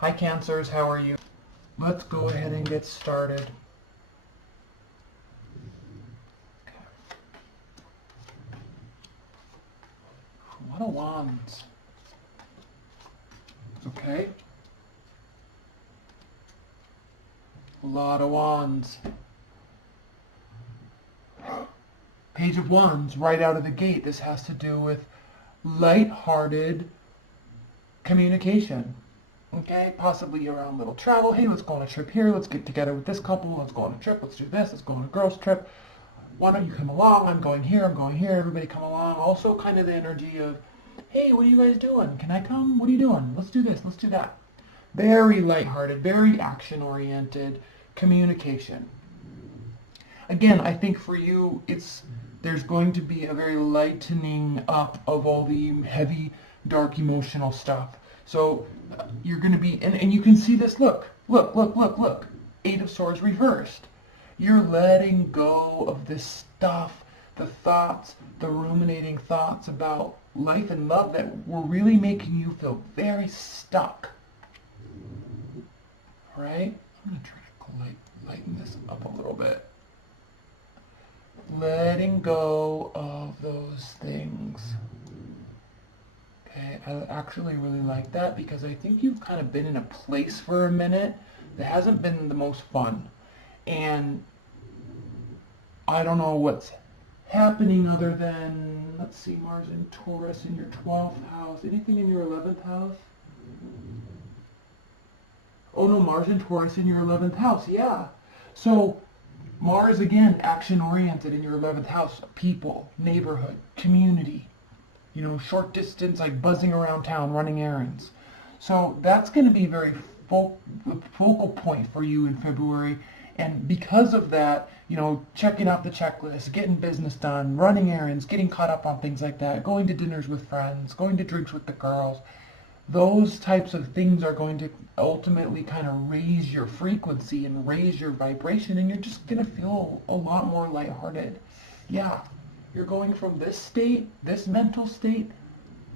Hi Cancers, how are you? Let's go ahead and get started. A lot of wands. Okay. A lot of wands. Page of Wands, right out of the gate. This has to do with light-hearted communication. Okay, possibly around little travel. Hey, let's go on a trip here. Let's get together with this couple. Let's go on a trip. Let's do this. Let's go on a girls' trip. Why don't you come along? I'm going here. I'm going here. Everybody come along. Also kind of the energy of, hey, what are you guys doing? Can I come? What are you doing? Let's do this. Let's do that. Very lighthearted, very action-oriented communication. Again, I think for you, there's going to be a very lightening up of all the heavy, dark, emotional stuff. So you're going to be, and you can see this, look. 8 of Swords reversed. You're letting go of this stuff, the thoughts, the ruminating thoughts about life and love that were really making you feel very stuck. All right? I'm going to try to lighten this up a little bit. Letting go of those things. Okay, I actually really like that because I think you've kind of been in a place for a minute that hasn't been the most fun. And I don't know what's happening other than, let's see, Mars and Taurus in your 12th house. Anything in your 11th house? Oh no, Mars and Taurus in your 11th house, yeah. So Mars, again, action-oriented in your 11th house. People, neighborhood, community. You know, short distance, like buzzing around town, running errands. So that's going to be very focal point for you in February. And because of that, you know, checking out the checklist, getting business done, running errands, getting caught up on things like that, going to dinners with friends, going to drinks with the girls, those types of things are going to ultimately kind of raise your frequency and raise your vibration, and you're just going to feel a lot more lighthearted. Yeah, you're going from this state, this mental state,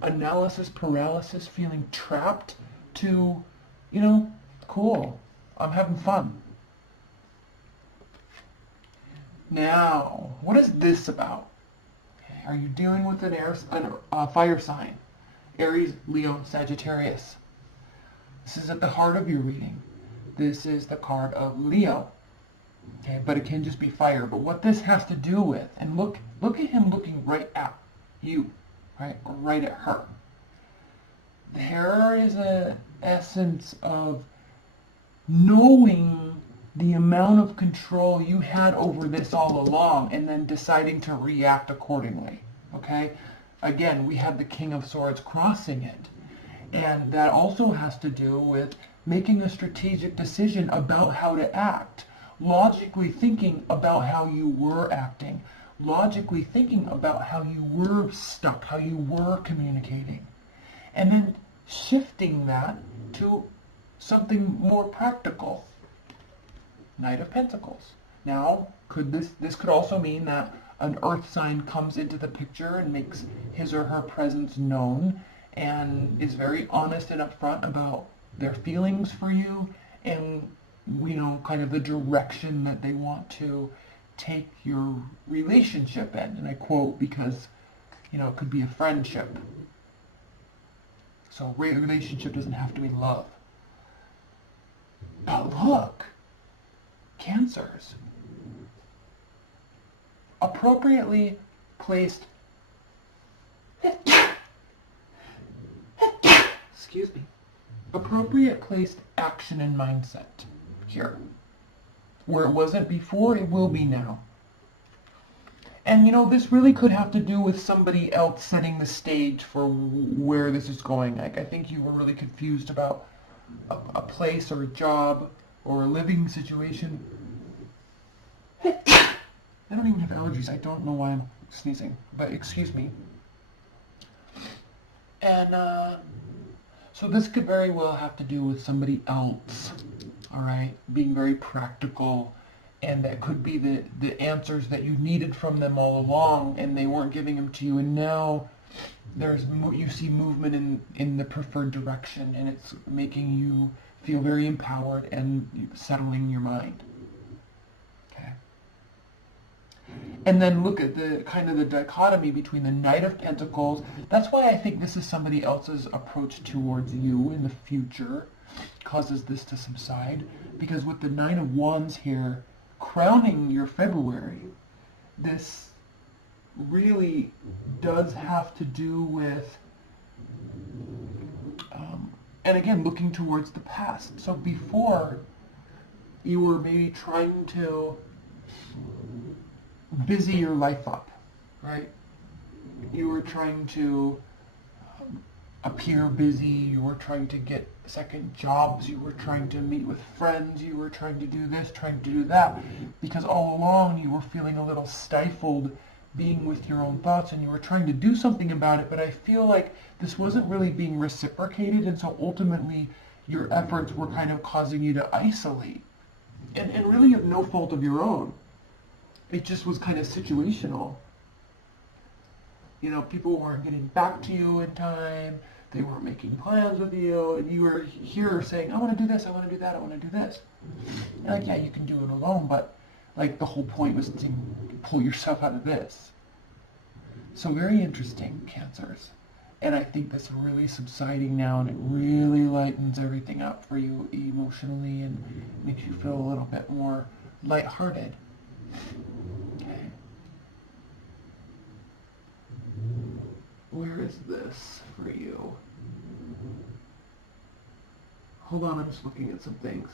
analysis paralysis, feeling trapped, to, you know, cool, I'm having fun. Now, what is this about? Are you dealing with a fire sign? Aries, Leo, Sagittarius. This is at the heart of your reading. This is the card of Leo. Okay, but it can just be fire. But what this has to do with, and look at him looking right at you, right, or right at her. There is an essence of knowing the amount of control you had over this all along and then deciding to react accordingly. Okay? Again, we have the King of Swords crossing it. And that also has to do with making a strategic decision about how to act. Logically thinking about how you were acting. Logically thinking about how you were stuck, how you were communicating. And then shifting that to something more practical. Knight of Pentacles. Now, this could also mean that an earth sign comes into the picture and makes his or her presence known and is very honest and upfront about their feelings for you and, you know, kind of the direction that they want to take your relationship in. And I quote because, you know, it could be a friendship. So relationship doesn't have to be love. But look, Cancers. Appropriately placed, excuse me, appropriate placed action and mindset here. Where it wasn't before, it will be now. And you know, this really could have to do with somebody else setting the stage for where this is going. Like, I think you were really confused about a place or a job or a living situation. I don't even have allergies. I don't know why I'm sneezing, but excuse me. And so this could very well have to do with somebody else, all right, being very practical, and that could be the answers that you needed from them all along, and they weren't giving them to you, and now you see movement in the preferred direction, and it's making you feel very empowered and settling your mind. Okay. And then look at the kind of the dichotomy between the Knight of Pentacles. That's why I think this is somebody else's approach towards you in the future, causes this to subside. Because with the Nine of Wands here, crowning your February, this really does have to do with, and again, looking towards the past. So before, you were maybe trying to busy your life up, right? You were trying to appear busy, you were trying to get second jobs, you were trying to meet with friends, you were trying to do this, trying to do that, because all along you were feeling a little stifled being with your own thoughts, and you were trying to do something about it, but I feel like this wasn't really being reciprocated, and so ultimately your efforts were kind of causing you to isolate, and really of no fault of your own. It just was kind of situational. You know, people weren't getting back to you in time, they weren't making plans with you, and you were here saying, I want to do this, I want to do that, I want to do this. And like, yeah, you can do it alone, but like the whole point was to pull yourself out of this. So very interesting, Cancers. And I think that's really subsiding now, and it really lightens everything up for you emotionally and makes you feel a little bit more lighthearted. Okay. Where is this for you? Hold on, I'm just looking at some things.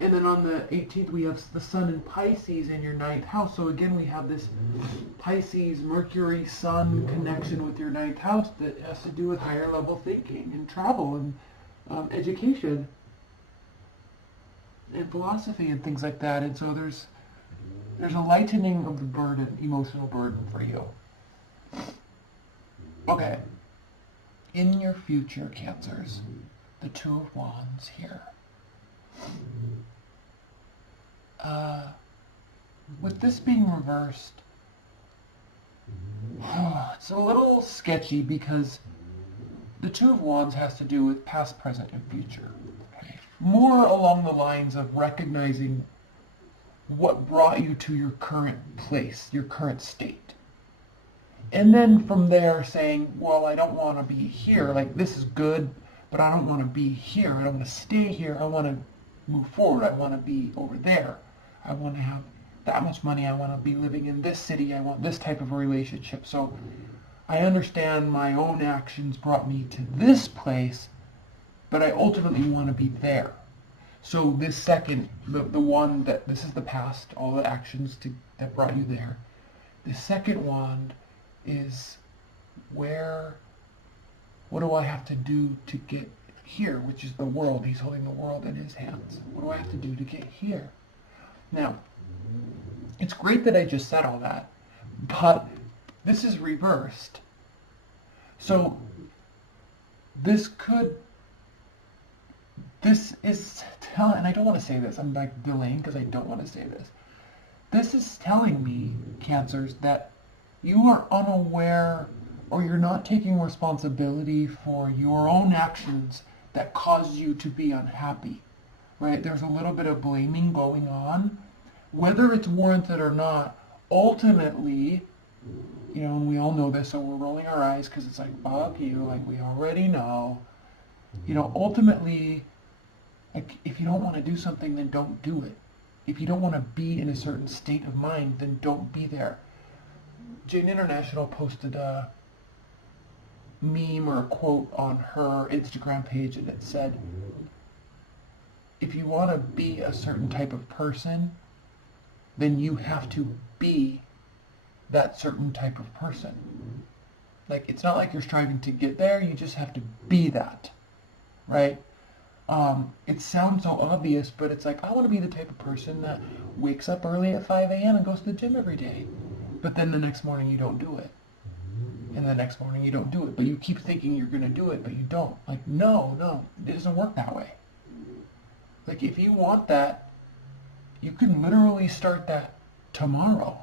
And then on the 18th, we have the Sun in Pisces in your 9th house. So again, we have this Pisces, Mercury, Sun connection with your 9th house that has to do with higher level thinking and travel and education and philosophy and things like that. And so there's a lightening of the burden, emotional burden for you. Okay. In your future, Cancers, the Two of Wands here. With this being reversed, it's a little sketchy because the Two of Wands has to do with past, present, and future. Okay? More along the lines of recognizing what brought you to your current place, your current state. And then from there saying, well, I don't want to be here, like this is good, but I don't want to be here, I don't want to stay here, I want to move forward, I want to be over there, I want to have that much money, I want to be living in this city, I want this type of a relationship. So I understand my own actions brought me to this place, but I ultimately want to be there. So this second, the one that, this is the past, all the actions that brought you there. The second wand is what do I have to do to get here, which is the world. He's holding the world in his hands. What do I have to do to get here? Now, it's great that I just said all that, but this is reversed. So this is telling, and I don't want to say this, I'm like delaying because I don't want to say this. This is telling me, Cancers, that you are unaware or you're not taking responsibility for your own actions that cause you to be unhappy, right? There's a little bit of blaming going on. Whether it's warranted or not, ultimately, you know, and we all know this, so we're rolling our eyes because it's like, fuck you, like we already know. You know, ultimately, like if you don't want to do something, then don't do it. If you don't want to be in a certain state of mind, then don't be there. Jane International posted a meme or a quote on her Instagram page, and it said, if you want to be a certain type of person, then you have to be that certain type of person. Like, it's not like you're striving to get there, you just have to be that, right? It sounds so obvious, but it's like, I want to be the type of person that wakes up early at 5 a.m. and goes to the gym every day. But then the next morning you don't do it. And the next morning you don't do it. But you keep thinking you're going to do it, but you don't. Like, no, it doesn't work that way. Like, if you want that, you can literally start that tomorrow,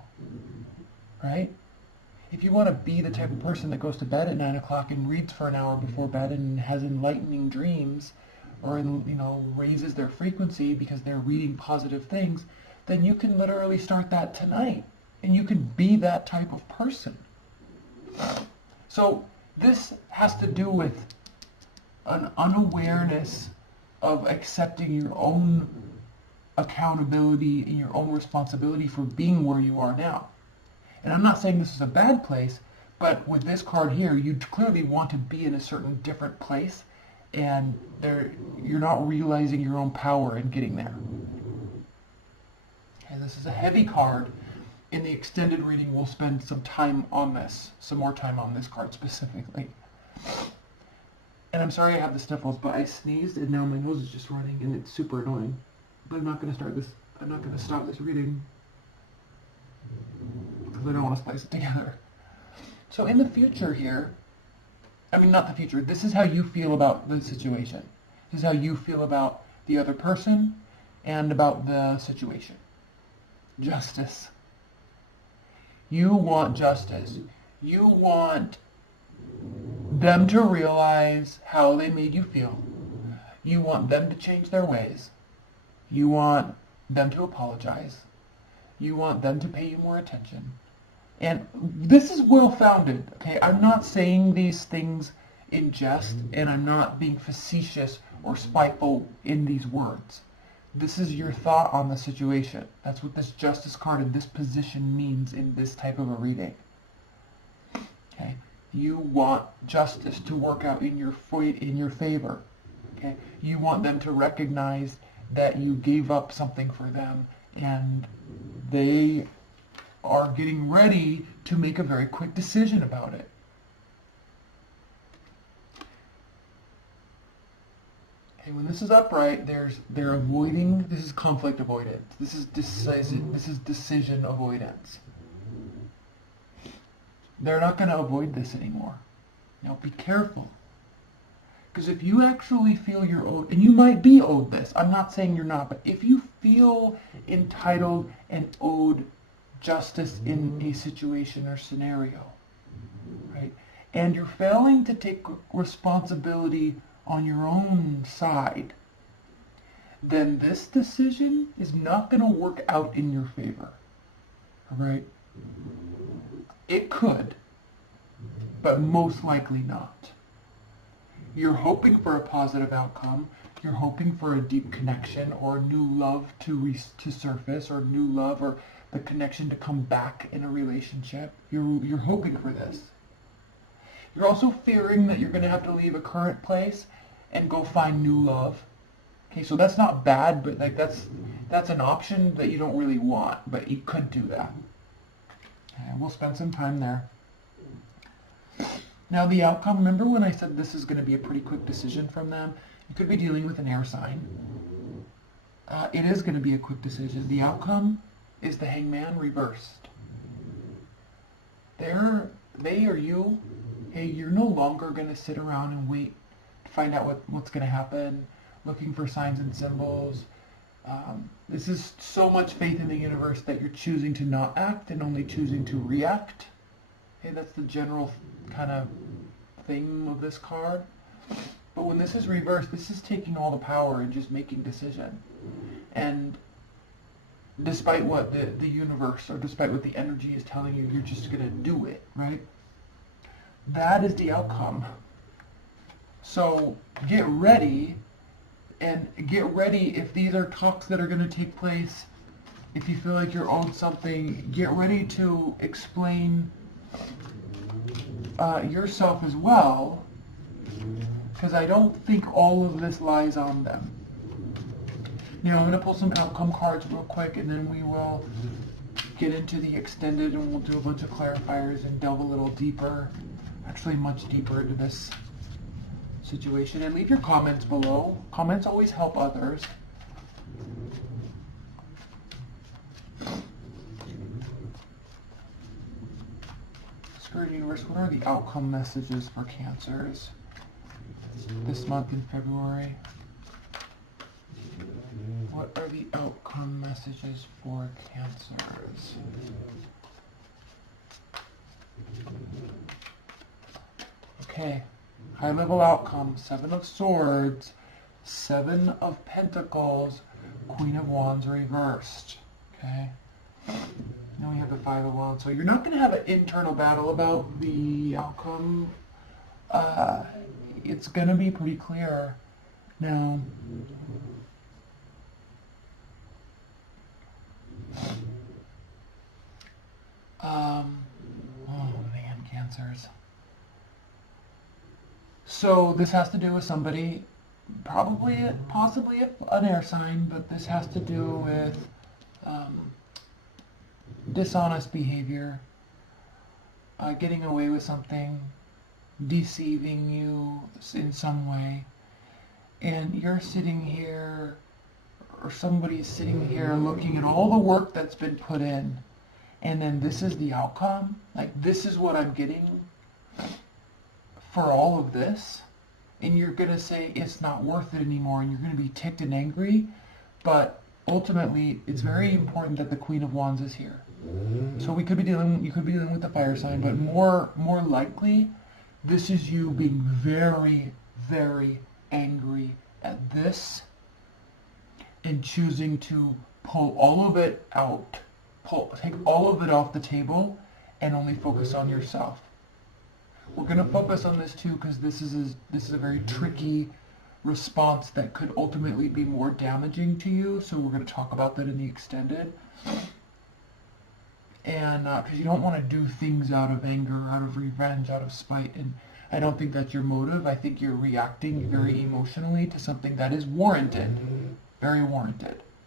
right? If you want to be the type of person that goes to bed at 9 o'clock and reads for an hour before bed and has enlightening dreams, or raises their frequency because they're reading positive things, then you can literally start that tonight. And you can be that type of person. So this has to do with an unawareness of accepting your own accountability and your own responsibility for being where you are now. And I'm not saying this is a bad place, but with this card here, you clearly want to be in a certain different place, and you're not realizing your own power in getting there. And this is a heavy card. In the extended reading, we'll spend some time on this, some more time on this card specifically. And I'm sorry I have the sniffles, but I sneezed and now my nose is just running and it's super annoying. But I'm not going to start this. I'm not going to stop this reading because I don't want to splice it together. So in the future here, I mean not the future, this is how you feel about the situation. This is how you feel about the other person and about the situation. Justice. You want justice. You want them to realize how they made you feel. You want them to change their ways. You want them to apologize. You want them to pay you more attention. And this is well-founded, okay? I'm not saying these things in jest, and I'm not being facetious or spiteful in these words. This is your thought on the situation. That's what this justice card in this position means in this type of a reading. Okay? You want justice to work out in your favor. Okay? You want them to recognize that you gave up something for them, and they are getting ready to make a very quick decision about it. Okay, when this is upright, they're avoiding. This is conflict avoidance. This is decision avoidance. They're not going to avoid this anymore. Now be careful. Because if you actually feel you're owed, and you might be owed this, I'm not saying you're not, but if you feel entitled and owed justice in a situation or scenario, right, and you're failing to take responsibility on your own side, then this decision is not going to work out in your favor. All right? It could, but most likely not. You're hoping for a positive outcome. You're hoping for a deep connection or new love to surface, or new love or the connection to come back in a relationship. You're hoping for this. You're also fearing that you're going to have to leave a current place and go find new love. Okay, so that's not bad, but like that's an option that you don't really want, but you could do that. Okay, we'll spend some time there. Now the outcome, remember when I said this is going to be a pretty quick decision from them? You could be dealing with an air sign. It is going to be a quick decision. The outcome is the Hangman reversed. They or you, hey, you're no longer going to sit around and wait to find out what's going to happen, looking for signs and symbols. This is so much faith in the universe that you're choosing to not act and only choosing to react. Okay, that's the general kind of theme of this card. But when this is reversed, this is taking all the power and just making decision. And despite what the universe, or despite what the energy is telling you, you're just going to do it, right? That is the outcome. So get ready, and get ready if these are talks that are going to take place. If you feel like you're owed something, get ready to explain yourself as well, because I don't think all of this lies on them. Now I'm going to pull some outcome cards real quick, and then we will get into the extended, and we'll do a bunch of clarifiers and delve a little deeper, actually much deeper into this situation. And leave your comments below. Comments always help others. Spirit Universe, what are the outcome messages for Cancers this month in February? What are the outcome messages for Cancers? Okay, high level outcome, 7 of Swords, Seven of Pentacles, Queen of Wands reversed. Okay. Now we have the Five of Wands. So you're not going to have an internal battle about the outcome. It's going to be pretty clear. Now, oh man, Cancers. So this has to do with somebody, possibly an air sign, but this has to do with dishonest behavior, getting away with something, deceiving you in some way. And you're sitting here, or somebody's sitting here looking at all the work that's been put in, and then this is the outcome. Like, this is what I'm getting for all of this. And you're going to say it's not worth it anymore, and you're going to be ticked and angry. But ultimately, it's very important that the Queen of Wands is here. So you could be dealing with the fire sign, but more likely, this is you being very, very angry at this and choosing to pull all of it out, take all of it off the table and only focus on yourself. We're going to focus on this too because this is a very tricky response that could ultimately be more damaging to you. So we're going to talk about that in the extended. And because you don't want to do things out of anger, out of revenge, out of spite. And I don't think that's your motive. I think you're reacting very emotionally to something that is warranted. Very warranted.